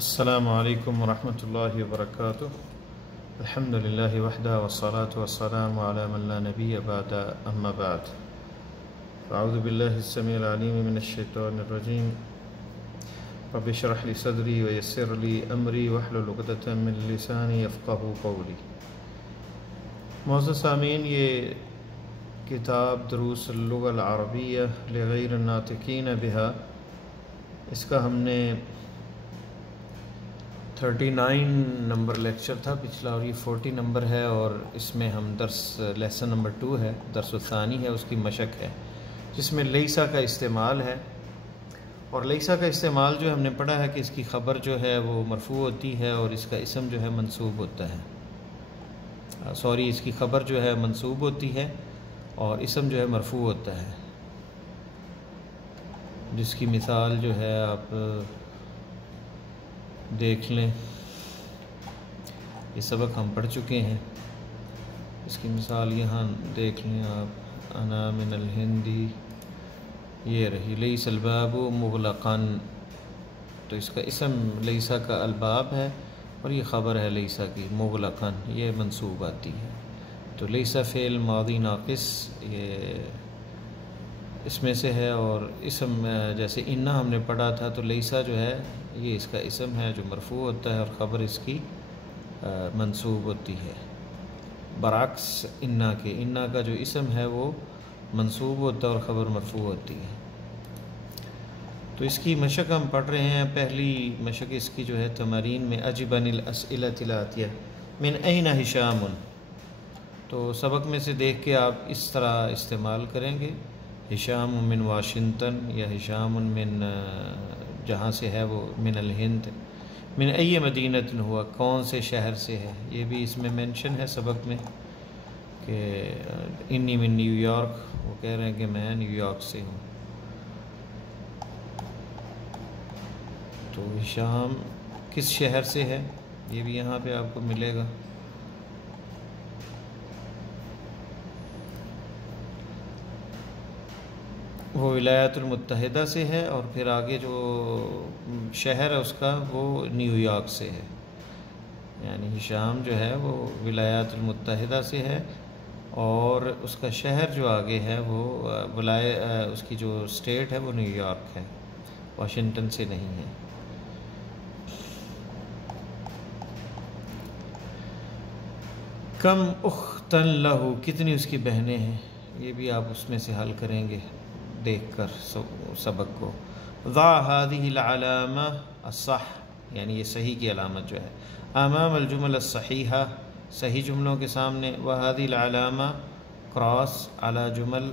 السلام علیکم ورحمۃ اللہ وبرکاتہ۔ الحمد للہ وحدہ والصلاة والسلام علی من لا نبی بعد اما بعد، اعوذ باللہ السمیع العلیم من الشیطان الرجیم، رب اشرح لی صدری ویسر لی امری واحلل عقدۃ من لسانی یفقہوا قولی۔ معزز سامعین، یہ کتاب دروس اللغة العربیہ لغیر الناطقین بہا، اس کا ہم نے 39 نمبر لیکچر تھا پچھلا، اور یہ 40 نمبر ہے، اور اس میں ہم لیسن نمبر 2 ہے، درس الثانی ہے، اس کی مشق ہے، جس میں لیسا کا استعمال ہے۔ اور لیسا کا استعمال جو ہم نے پڑھا ہے کہ اس کی خبر جو ہے وہ مرفوع ہوتی ہے اور اس کا اسم جو ہے منصوب ہوتا ہے، اس کی خبر جو ہے منصوب ہوتی ہے اور اسم جو ہے مرفوع ہوتا ہے، جس کی مثال جو ہے آپ دیکھ لیں۔ یہ سبق ہم پڑھ چکے ہیں، اس کی مثال یہاں دیکھ لیں آپ، انا من الہندی، یہ رہی لیس الباب مغلقا، تو اس کا اسم لیسا کا الباب ہے اور یہ خبر ہے لیسا کی مغلقا، یہ منصوب آتی ہے۔ تو لیسا فعل ماضی ناقص یہ اس میں سے ہے، اور اسم جیسے انا ہم نے پڑھا تھا، تو لیسا جو ہے یہ اس کا اسم ہے جو مرفوع ہوتا ہے اور خبر اس کی منصوب ہوتی ہے، برعکس انا کے۔ انا کا جو اسم ہے وہ منصوب ہوتا ہے اور خبر مرفوع ہوتی ہے۔ تو اس کی مشق ہم پڑھ رہے ہیں۔ پہلی مشق اس کی جو ہے تمارین میں، اجب عن الاسئلۃ الاتیہ من این ہشام، تو سبق میں سے دیکھ کے آپ اس طرح استعمال کریں گے، ہشام من واشنگٹن، یا ہشام من جہاں سے ہے وہ من الہند، من ای مدینۃ ہوا، کون سے شہر سے ہے، یہ بھی اس میں مینشن ہے سبق میں کہ انی من نیو یارک، وہ کہہ رہے ہیں کہ میں نیو یارک سے ہوں۔ تو ہشام کس شہر سے ہے یہ بھی یہاں پہ آپ کو ملے گا۔ وہ ولایات المتحدہ سے ہے، اور پھر آگے جو شہر ہے اس کا وہ نیو یارک سے ہے، یعنی ہشام جو ہے وہ ولایات المتحدہ سے ہے، اور اس کا شہر جو آگے ہے وہ اس کی جو اسٹیٹ ہے وہ نیو یارک ہے، واشنگٹن سے نہیں ہے۔ کم اختن لہو، کتنی اس کی بہنیں ہیں، یہ بھی آپ اس میں سے حل کریں گے دیکھ کر سبق کو۔ ضع هذه العلامہ الصح، یعنی یہ صحیح کی علامت جو ہے، امام الجمل الصحیحہ، صحیح جملوں کے سامنے، وهذه العلامہ کراس علی جمل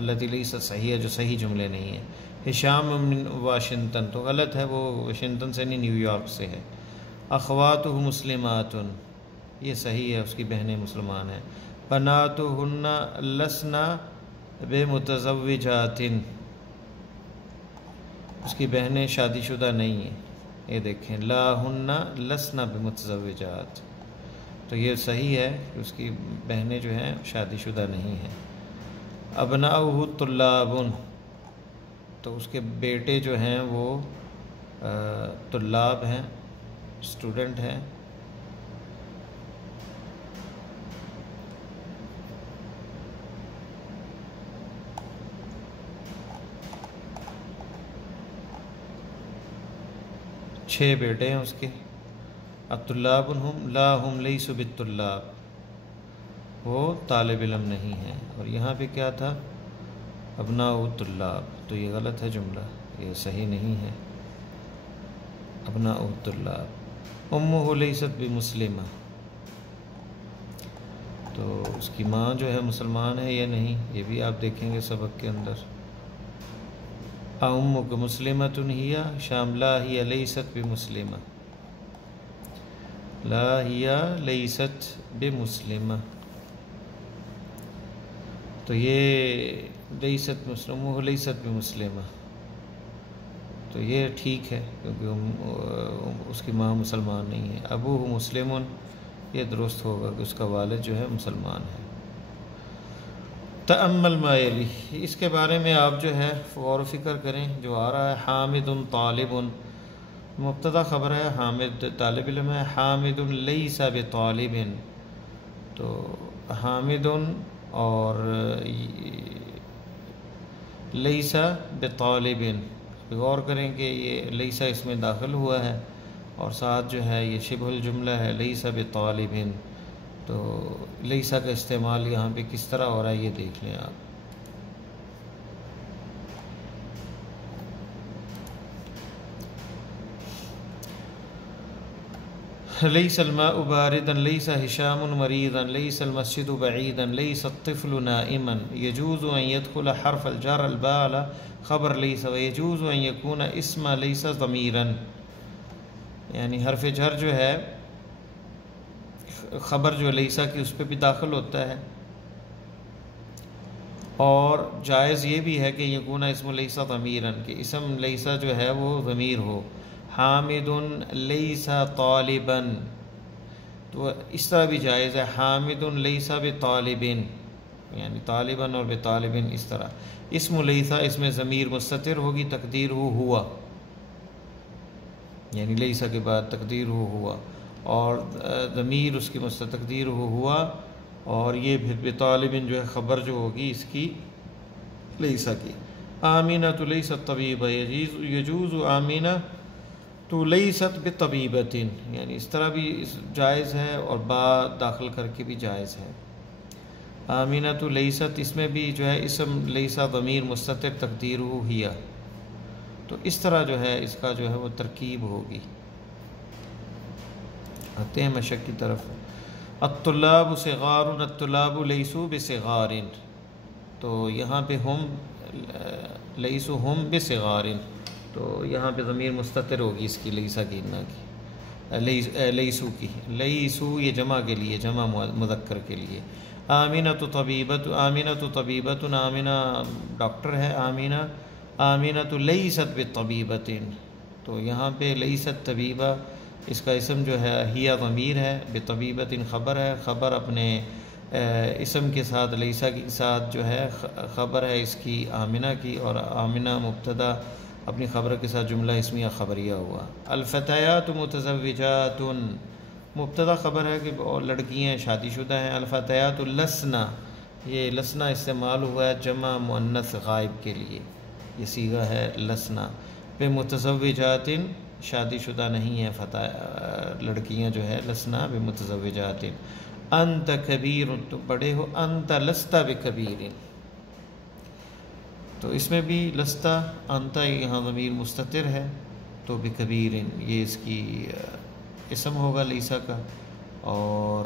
التي ليست صحیحہ، جو صحیح جملے نہیں ہیں۔ ہشام من واشنگٹن، تو غلط ہے، وہ واشنگٹن سے نہیں، نیو یارک سے ہے۔ اخواتہ مسلمات، یہ صحیح ہے، اس کی بہنیں مسلمان ہیں۔ بناتہن لسن بمتزوجات، اس کی بہنیں شادی شدہ نہیں ہیں، یہ دیکھیں، لا ہن لسن بمتزوجات، تو یہ صحیح ہے کہ اس کی بہنیں جو ہیں شادی شدہ نہیں ہیں۔ ابناؤہ طلاب، تو اس کے بیٹے جو ہیں وہ طلاب ہیں، اسٹوڈنٹ ہیں۔ چھ بیٹے ہیں اس کے۔ الطلاب ہم لا ہم لیسوا بالطلاب، وہ طالب علم نہیں ہیں، اور یہاں پہ کیا تھا، ابناء الطلاب، تو یہ غلط ہے جملہ، یہ صحیح نہیں ہے، ابناء الطلاب۔ امہ لیست بمسلمہ، تو اس کی ماں جو ہے مسلمان ہے یا نہیں، یہ بھی آپ دیکھیں گے سبق کے اندر۔ امک مسلمۃ ہی، شام لا ہی لیست بمسلمہ، لا ہی لیست بمسلمہ، تو یہ لیست مسلمہ لیست بمسلمہ، تو یہ ٹھیک ہے کیونکہ اس کی ماں مسلمان نہیں ہے۔ ابوہ مسلم، یہ درست ہوگا کہ اس کا والد جو ہے مسلمان ہے۔ تأمل ما یلی، اس کے بارے میں آپ جو ہے غور و فکر کریں جو آ رہا ہے۔ حامد طالب، مبتدا خبر ہے، حامد طالب علم ہے، حامد لیس بطالب، تو حامد اور لیس بطالب، غور کریں کہ یہ لیس اس میں داخل ہوا ہے اور ساتھ جو ہے یہ شبہ الجملہ ہے لیس بطالب، تو لیس کا استعمال یہاں پہ کس طرح ہو رہا ہے یہ دیکھ لیں آپ۔ لیس الماء باردا، لیس ہشام مریضا، لیس المسجد بعیدا، لیس الطفل نائما، یجوز ان يدخل حرف الجر الباء على خبر لیس، ویجوز ان يكون اسم لیس ضمیرا، یعنی حرف جر جو ہے خبر جو لیسا کی اس پہ بھی داخل ہوتا ہے، اور جائز یہ بھی ہے کہ یکون اسم لیسا ضمیرا، کہ اسم لیسا جو ہے وہ ضمیر ہو، حامد لیسا طالبا، تو اس طرح بھی جائز ہے، حامد لیسا بطالب، یعنی طالباً اور بطالب، اس طرح اسم لیسا اس میں ضمیر مستتر ہوگی، تقدیر ہوا، یعنی لیسا کے بعد تقدیر ہوا، اور ضمیر اس کی تقدیر ہوا، اور یہ پھر بطالب جو ہے خبر جو ہوگی اس کی لیسا کی۔ آمینۃ لیست طبیبہ، یجوز آمینہ تو لیست بطبیبۃ، یعنی اس طرح بھی جائز ہے اور با داخل کر کے بھی جائز ہے۔ آمینۃ لیست اس میں بھی جو ہے اسم لیسا ضمیر مستتر تقدیر ہیا، تو اس طرح جو ہے اس کا جو ہے وہ ترکیب ہوگی۔ آتے ہیں مشق کی طرف۔ الطلاب صغار، الطلاب لیسوا بصغار، تو یہاں پہ ہم لیسوا ہم بصغار، تو یہاں پہ ضمیر مستتر ہوگی اس کی لیسا کی نہ کی لیسو کی، لیسو یہ جمع کے لیے، جمع مذکر کے لیے۔ آمینۃ طبیبۃ، آمینۃ طبیبۃ، آمینہ ڈاکٹر ہے، آمینہ، آمینۃ لیست بطبیبۃ، تو یہاں پہ لیست طبیبہ اس کا اسم جو ہے ہیا ضمیر ہے، بطبیبۃ خبر ہے، خبر اپنے اسم کے ساتھ لیسا کے ساتھ جو ہے خبر ہے اس کی آمنہ کی، اور آمنہ مبتدا اپنی خبر کے ساتھ جملہ اسمیہ خبریہ ہوا۔ الفتیات متزوجات، مبتدا خبر ہے کہ لڑکیاں شادی شدہ ہیں۔ الفتیات لسنا، یہ لسنا استعمال ہوا ہے جمع مؤنث غائب کے لیے، یہ صیغہ ہے لسنا پہ، متزوجات شادی شدہ نہیں ہے لڑکیاں جو ہے، لسنا بمتزوجات۔ انت کبیر، تو بڑے ہو، انت لست بکبیر، تو اس میں بھی لستا انتا یہاں ضمیر مستتر ہے، تو بکبیر یہ اس کی اسم ہوگا لیسا کا، اور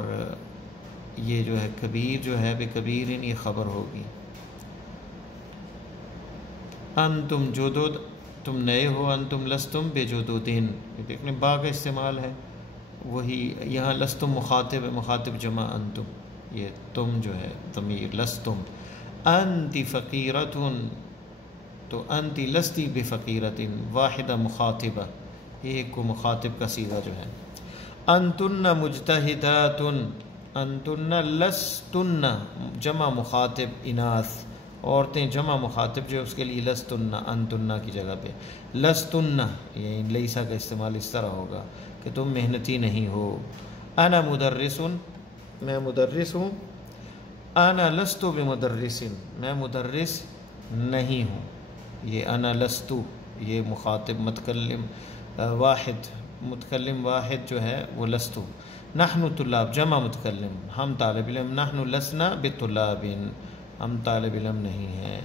یہ جو ہے کبیر جو ہے بکبیر یہ خبر ہوگی۔ انتم جدد، تم نئے ہو، انتم لستم بجدودین، یہ دیکھنے با کا استعمال ہے، وہی یہاں لستم مخاطب ہے، مخاطب جمع انتم، یہ تم جو ہے ضمیر لستم۔ انتی فقیرتن، تو انتی لستی بفقیرت، واحدہ مخاطبہ، ایک کو مخاطب کا صیغہ جو ہے۔ انتن مجتہدات، انتن لستن جمع مخاطب اناث، عورتیں جمع مخاطب جو اس کے لیے لستن، انتن کی جگہ پہ لستن، یہ لیسا کا استعمال اس طرح ہوگا کہ تم محنتی نہیں ہو۔ انا مدرس، میں مدرس ہوں، انا لست بمدرس، میں مدرس نہیں ہوں، یہ انا لستو یہ مخاطب متکلم واحد، متکلم واحد جو ہے وہ لستو۔ نحن طلاب جمع متکلم، ہم طالب علم، نحن لسنا بطلاب، ہم طالب علم نہیں ہیں۔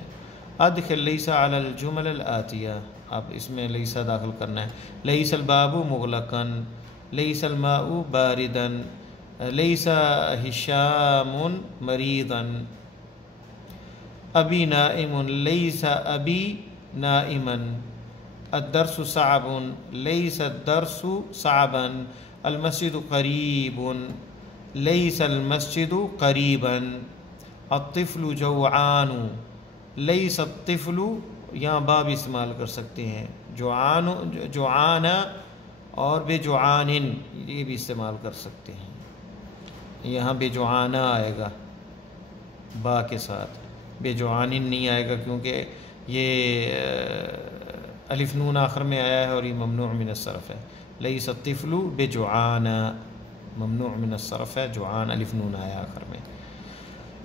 ادخل لیسا علی الجمل الآتیہ، اب اس میں لیسا داخل کرنا ہے۔ لیس الباب مغلقا، لیس الماء باردا، لیس ہشام مریضا، ابی نائم، لیس ابی نائما، الدرس صعب، لیس الدرس صعبا، المسجد قریب، لیس المسجد قریبا، الطفل جوعان، لیس الطفل، یہاں باب استعمال کر سکتے ہیں، جوعانا اور بے جوعان یہ بھی استعمال کر سکتے ہیں، یہاں بے جوعانا آئے گا با کے ساتھ، بے جوعان نہیں آئے گا، کیونکہ یہ الف نون آخر میں آیا ہے اور یہ ممنوع من الصرف ہے. لیس الطفل بجعان ممنوع من الصرف ہے، جعان الف نون آیا آخر میں.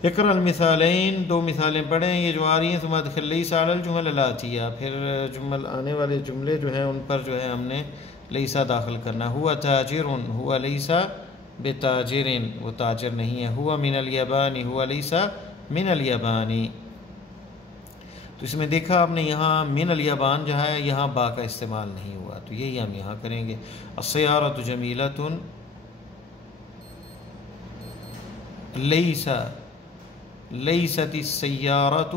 اقرأ المثالین، دو مثالیں پڑھیں یہ جو آ رہی ہیں. ثم ادخل لیس علی الجمل الآتیہ، پھر جمل آنے والے جملے جو ہیں ان پر جو ہے ہم نے لیسا داخل کرنا. ہوا تاجر، ہوا لیسا بتاجر، وہ تاجر نہیں ہے. ہوا من الیابان، ہوا لیسا من الیابانی. تو اس میں دیکھا آپ نے یہاں من الیابان جو ہے یہاں با کا استعمال نہیں ہوا، تو یہی ہم یہاں کریں گے. السیارۃ جمیلۃ لیسا، لیست السیارۃ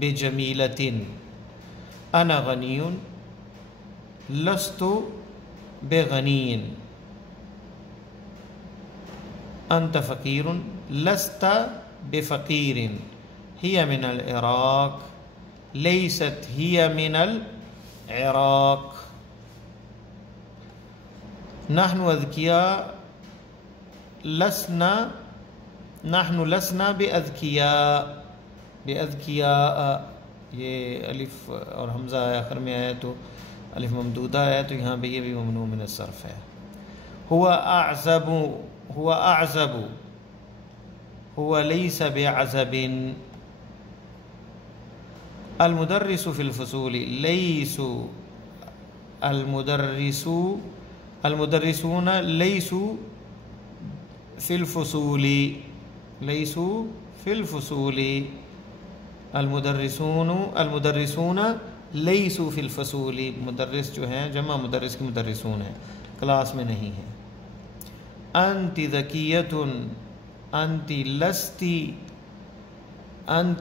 بجمیلۃ. انا غنی لست بغنی. انت فقیر لست بفقیر. هي من العراق ليست هي من العراق. نحن أذكياء نحن لسنا بأذكياء. بأذكياء یہ الف اور حمزہ آخر میں آیا تو الف ممدودہ ہے، تو یہاں پہ یہ بھی ممنوع من الصرف ہے. هو أعزب، هو أعزب، هو ليس بعزب. المدرس في الفصول ليسوا، المدرسون ليسوا في الفصول، ليسوا في الفصول. المدرسون ليسوا في الفصول. مدرس جو ہیں جمع مدرس کی مدرسون ہیں، کلاس میں نہیں ہیں. انت ذکیۃ، انت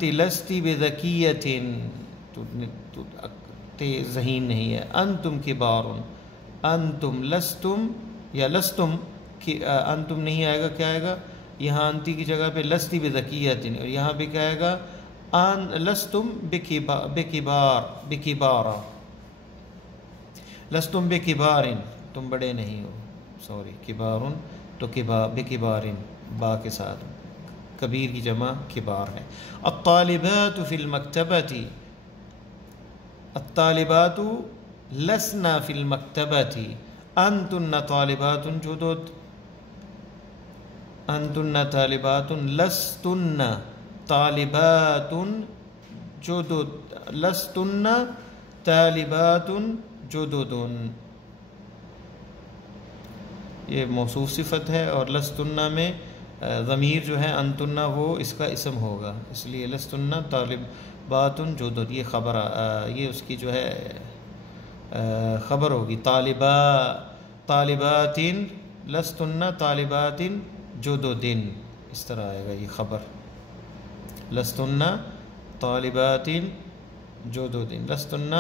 لستی بذکیۃ، تو ذہین نہیں ہے. انتم کبار، انتم لستم، یا لستم انتم نہیں آئے گا، کیا آئے گا یہاں انتی کی جگہ پہ لستی بذکیۃ، اور یہاں پہ کیا آئے گا لستم بکبارا. لستم بکبار، تم بڑے نہیں ہو. سوری کبار تو بکبار با کے ساتھ، کبیر کی جمع کبار ہے. الطالبات فی المکتبۃ، الطالبات لسنا فی المکتبۃ. انتن طالبات جدد، انتن طالبات لستن طالبات جدد، لستن طالبات جدد. یہ موصوف صفت ہے، اور لستن میں ضمیر جو ہے انتن وہ اس کا اسم ہوگا، اس لیے لستن طالبات جدد یہ خبر، یہ اس کی جو ہے خبر ہوگی. طالبات لستن طالبات جدد، اس طرح آئے گا یہ خبر. لستن طالبات جدد، لستن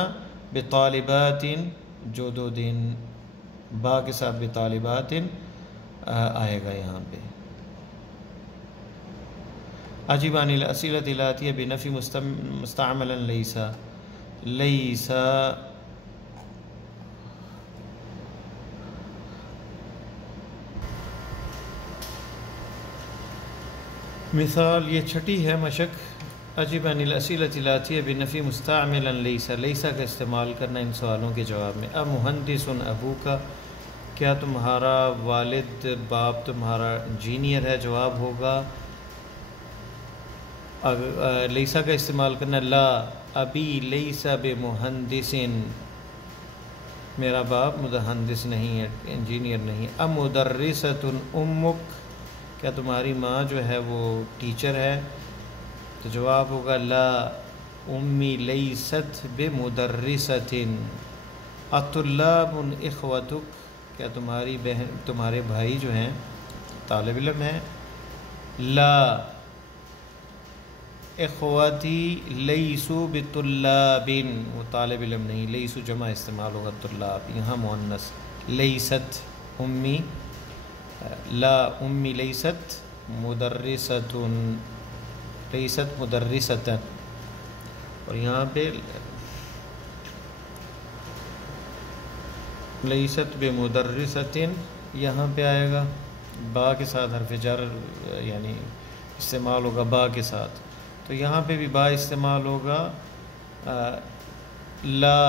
بطالبات جدد، با کے ساتھ بطالبات آئے گا یہاں پہ. اجب عن الاسئلة الآتية بنفي مستعملا ليس. ليس مثال یہ چھٹی ہے مشق. اجب عن الاسئلة الآتية بنفي مستعملا ليس، لیسا کا استعمال کرنا ان سوالوں کے جواب میں. مہندس ابوک، کیا تمہارا والد باپ تمہارا انجینئر ہے؟ جواب ہوگا لیسا کا استعمال کرنا. لا ابی لیس بمہندس، میرا باپ مہندس نہیں ہے، انجینئر نہیں. مدرسۃ امک، کیا تمہاری ماں جو ہے وہ ٹیچر ہے؟ تو جواب ہوگا لا امی لیست بمدرسۃ. الطلاب اخوتک، کیا تمہاری بہن تمہارے بھائی جو ہیں طالب علم ہیں؟ لا اخواتی لیسوا بطلاب، وہ طالب علم نہیں. لیسو جمع استعمال ہوگا طلاب، یہاں مؤنث. لیست امی، لا امی لیست مدرسۃ، لیست مدرسۃ، اور یہاں پہ لیست بمدرسۃ یہاں پہ آئے گا با کے ساتھ حرف جر، یعنی استعمال ہوگا با کے ساتھ. تو یہاں پہ بھی با استعمال ہوگا لا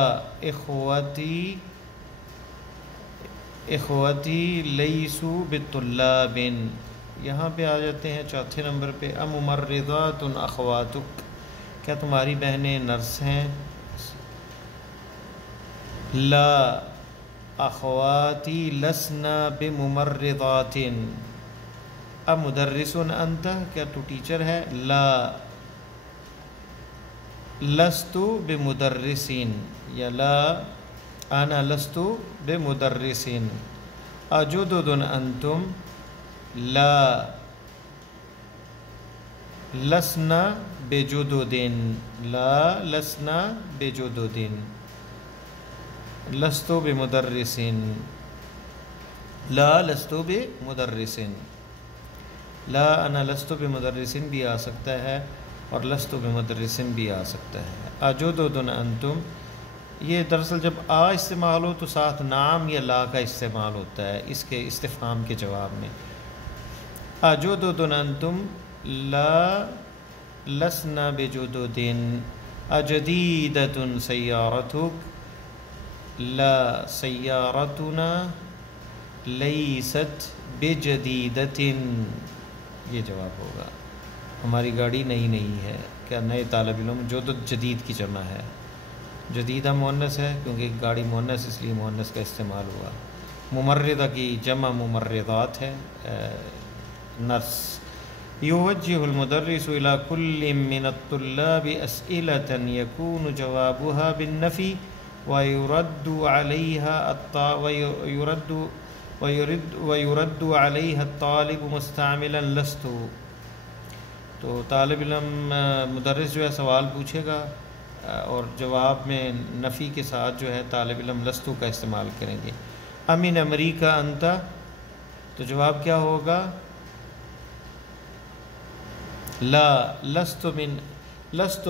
اخوتی لیسو بطلاب، یہاں پہ آ جاتے ہیں چوتھے نمبر پہ، اممرضات اخواتک، کیا تمہاری بہنیں نرس ہیں؟ لا اخواتی لسنا بممرضات، امدرس انت، کیا تو ٹیچر ہے؟ لا لست بمدرسین، یا لا انا لست بمدرسین، اجدد انتم، لا لسنا بجدد، لا لسنا بجدد، لست بمدرسین، لا لست بمدرسین، لا انا لست بمدرسین بھی آ سکتا ہے اور لست بمدرسین بھی آ سکتا ہے۔ اجدد انتم، یہ دراصل جب آ استعمال ہو تو ساتھ نام یا لا کا استعمال ہوتا ہے اس کے استفہام کے جواب میں۔ اجدد انتم لا لسنا بجدد، اجدیدۃ سیارتک، لا سیارتنا لیست بجدیدۃ، یہ جواب ہوگا، ہماری گاڑی نئی نہیں ہے۔ کیا نئے طالب علم، جدد جدید کی جمع ہے، جدیدہ مؤنث ہے کیونکہ گاڑی مؤنث اس لیے مؤنث کا استعمال ہوا۔ ممرضہ کی جمع ممرضات ہے، نرس۔ یوجہ المدرس الی کل من الطلاب اسئلۃ یکون جوابها بالنفی ویرد علیہ الطالب مستعملا لست، تو طالب علم مدرس جو ہے سوال پوچھے گا اور جواب میں نفی کے ساتھ جو ہے طالب علم لستو کا استعمال کریں گے۔ امن امریکہ انت، تو جواب کیا ہوگا؟ لا لست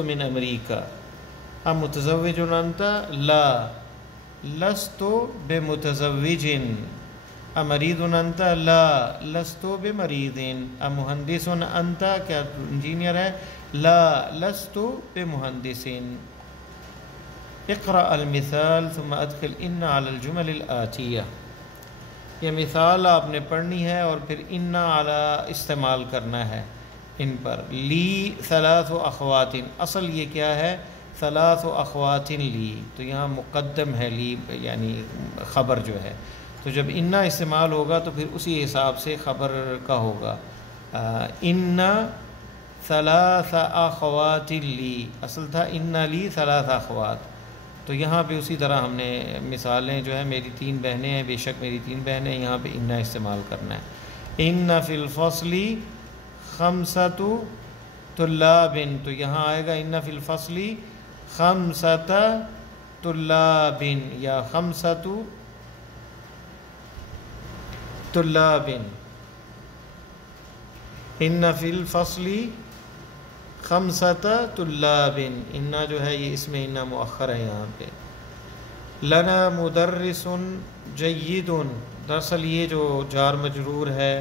من امریکہ۔ ام متزوج انت، لا لست بمتزوج۔ ام مريض انت، لا لست بمريض۔ ام مہندس انت، کیا انجینئر ہے؟ لا لست بمہندس۔ اقرأ المثال ثم ادخل ان على الجمل الآتیہ، یہ مثال آپ نے پڑھنی ہے اور پھر ان علی استعمال کرنا ہے ان پر۔ لی ثلاث اخوات، اصل یہ کیا ہے؟ ثلاث اخوات لی، تو یہاں مقدم ہے لی یعنی خبر جو ہے، تو جب انا استعمال ہوگا تو پھر اسی حساب سے خبر کا ہوگا۔ ان ثلاث اخوات لی، اصل تھا ان لی ثلاث اخوات، تو یہاں پہ اسی طرح ہم نے مثالیں جو ہے میری 3 بہنیں ہیں، بے شک میری 3 بہنیں، یہاں پہ انا استعمال کرنا ہے۔ ان فی الفصل 5 طلاب، تو یہاں آئے گا ان فی الفصل 5 طلاب یا 5 طلاب۔ ان فی الفصل 5 طلاب، ان جو ہے یہ اس میں ان مؤخر ہے یہاں پہ۔ لنا مدرس جید، دراصل یہ جو جار مجرور ہے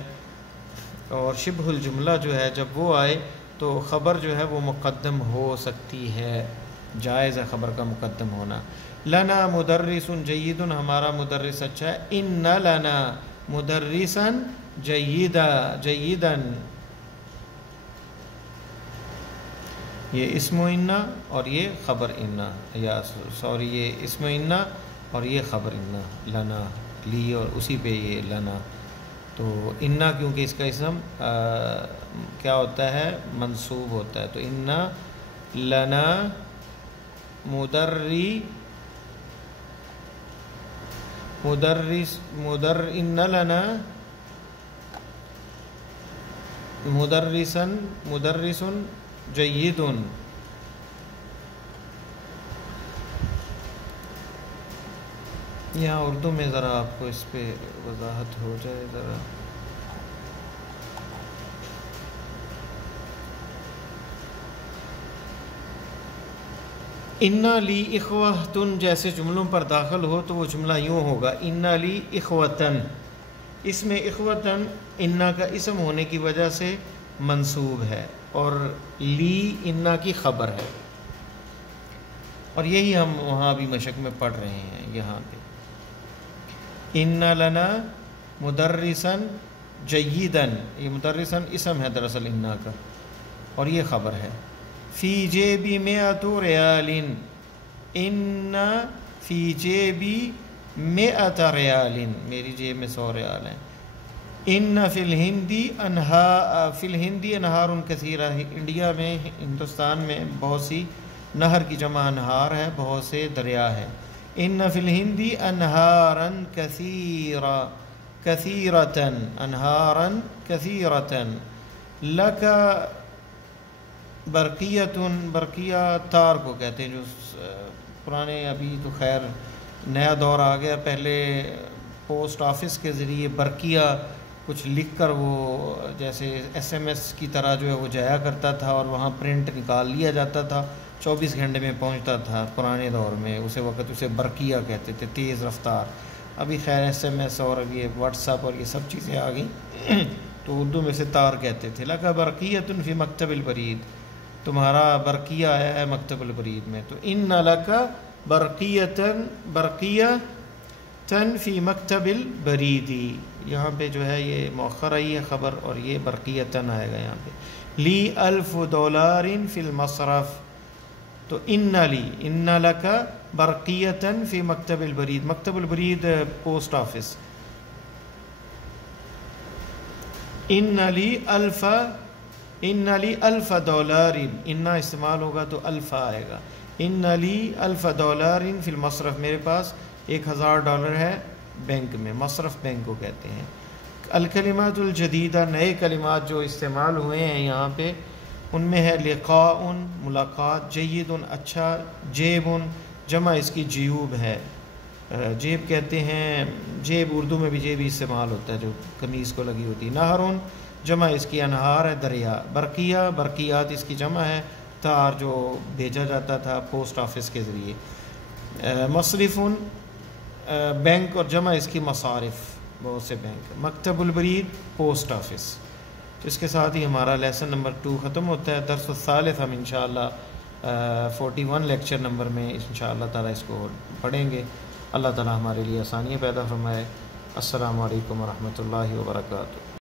اور شبہ الجملہ جو ہے جب وہ آئے تو خبر جو ہے وہ مقدم ہو سکتی ہے، جائز ہے خبر کا مقدم ہونا۔ لنا مدرس جید، ہمارا مدرس اچھا ہے۔ ان لنا مدرسا جیدا، یہ اسم و انا اور یہ خبر انا، یا سوری یہ اسم انا اور یہ خبر انا، لنا لی اور اسی پہ یہ لنا، تو انا کیونکہ اس کا اسم کیا ہوتا ہے؟ منصوب ہوتا ہے، تو انا لنا ان لنا مدرس جید۔ یہاں اردو میں ذرا آپ کو اس پہ وضاحت ہو جائے ذرا۔ انا لی اخوتن جیسے جملوں پر داخل ہو تو وہ جملہ یوں ہوگا، انا لی اخوتن، اس میں اخوتن انا کا اسم ہونے کی وجہ سے منصوب ہے اور لی انا کی خبر ہے۔ اور یہی ہم وہاں بھی مشق میں پڑھ رہے ہیں یہاں پہ. ان لنا مدرسن جیدن، یہ مدرسن اسم ہے دراصل انا کا، اور یہ خبر ہے. فی جیبی مئۃ ریال، ان فی جیبی مئۃ ریال، میری جیب میں 100 ریال ہیں. ان فی الہندی انہار کثیرہ، انڈیا میں، ہندوستان میں بہت سی، نہر کی جمع انہار ہے، بہت سے دریا ہے. ان فی الہندی انہارا کثیرتن، انہارا کثیرتن. لک برقیتن، برقیہ تار کو کہتے ہیں جو پرانے، ابھی تو خیر نیا دور آ گیا، پہلے پوسٹ آفس کے ذریعے برقیہ کچھ لکھ کر وہ جیسے ایس ایم ایس کی طرح جو ہے وہ جایا کرتا تھا، اور وہاں پرنٹ نکال لیا جاتا تھا، 24 گھنٹے میں پہنچتا تھا پرانے دور میں، اسے وقت اسے برقیہ کہتے تھے، تیز رفتار. ابھی خیر ایس ایم ایس اور اب یہ واٹس ایپ اور یہ سب چیزیں آ گئیں تو اردو میں سے تار کہتے تھے. لَكَ بَرْقِيَّةٌ فِي مَكْتَبِ الْبَرِيدِ، تمہارا برقیہ آیا ہے مکتب البرید میں. تو اِنَّ لَكَ بَرْقِيَّةً فِي مَكْتَبِ الْبَرِيدِ، یہاں پہ جو ہے یہ مؤخر آئی ہے خبر، اور یہ برقیتاً آئے گا یہاں پہ. لی $1000 فی المصرف، تو ان لک برقیتاً فی مکتب البرید، مکتب البرید پوسٹ آفس. ان لی $1000، انا استعمال ہوگا تو الف آئے گا. ان لی $1000 فی المصرف، میرے پاس $1000 ہے بینک میں، مصرف بینک کو کہتے ہیں. الکلمات الجدیدہ، نئے کلمات جو استعمال ہوئے ہیں یہاں پہ، ان میں ہے لقاء، ملاقات، جید، اچھا، جیب، جمع اس کی جیوب ہے، جیب کہتے ہیں، جیب اردو میں بھی جیب استعمال ہوتا ہے جو قمیص کو لگی ہوتی ہے. نہر، جمع اس کی انہار ہے، دریا. برقیہ، برقیات اس کی جمع ہے، تار جو بھیجا جاتا تھا پوسٹ آفس کے ذریعے. مصرف، بینک، اور جمع اس کی مصارف، بہت سے بینک. مکتب البرید پوسٹ آفس. تو اس کے ساتھ ہی ہمارا لیسن نمبر 2 ختم ہوتا ہے. درس الثالث ہم انشاءاللہ 41 لیکچر نمبر میں انشاءاللہ تعالیٰ اس کو پڑھیں گے. اللہ تعالیٰ ہمارے لیے آسانیاں پیدا فرمائے. السلام علیکم ورحمۃ اللہ وبرکاتہ.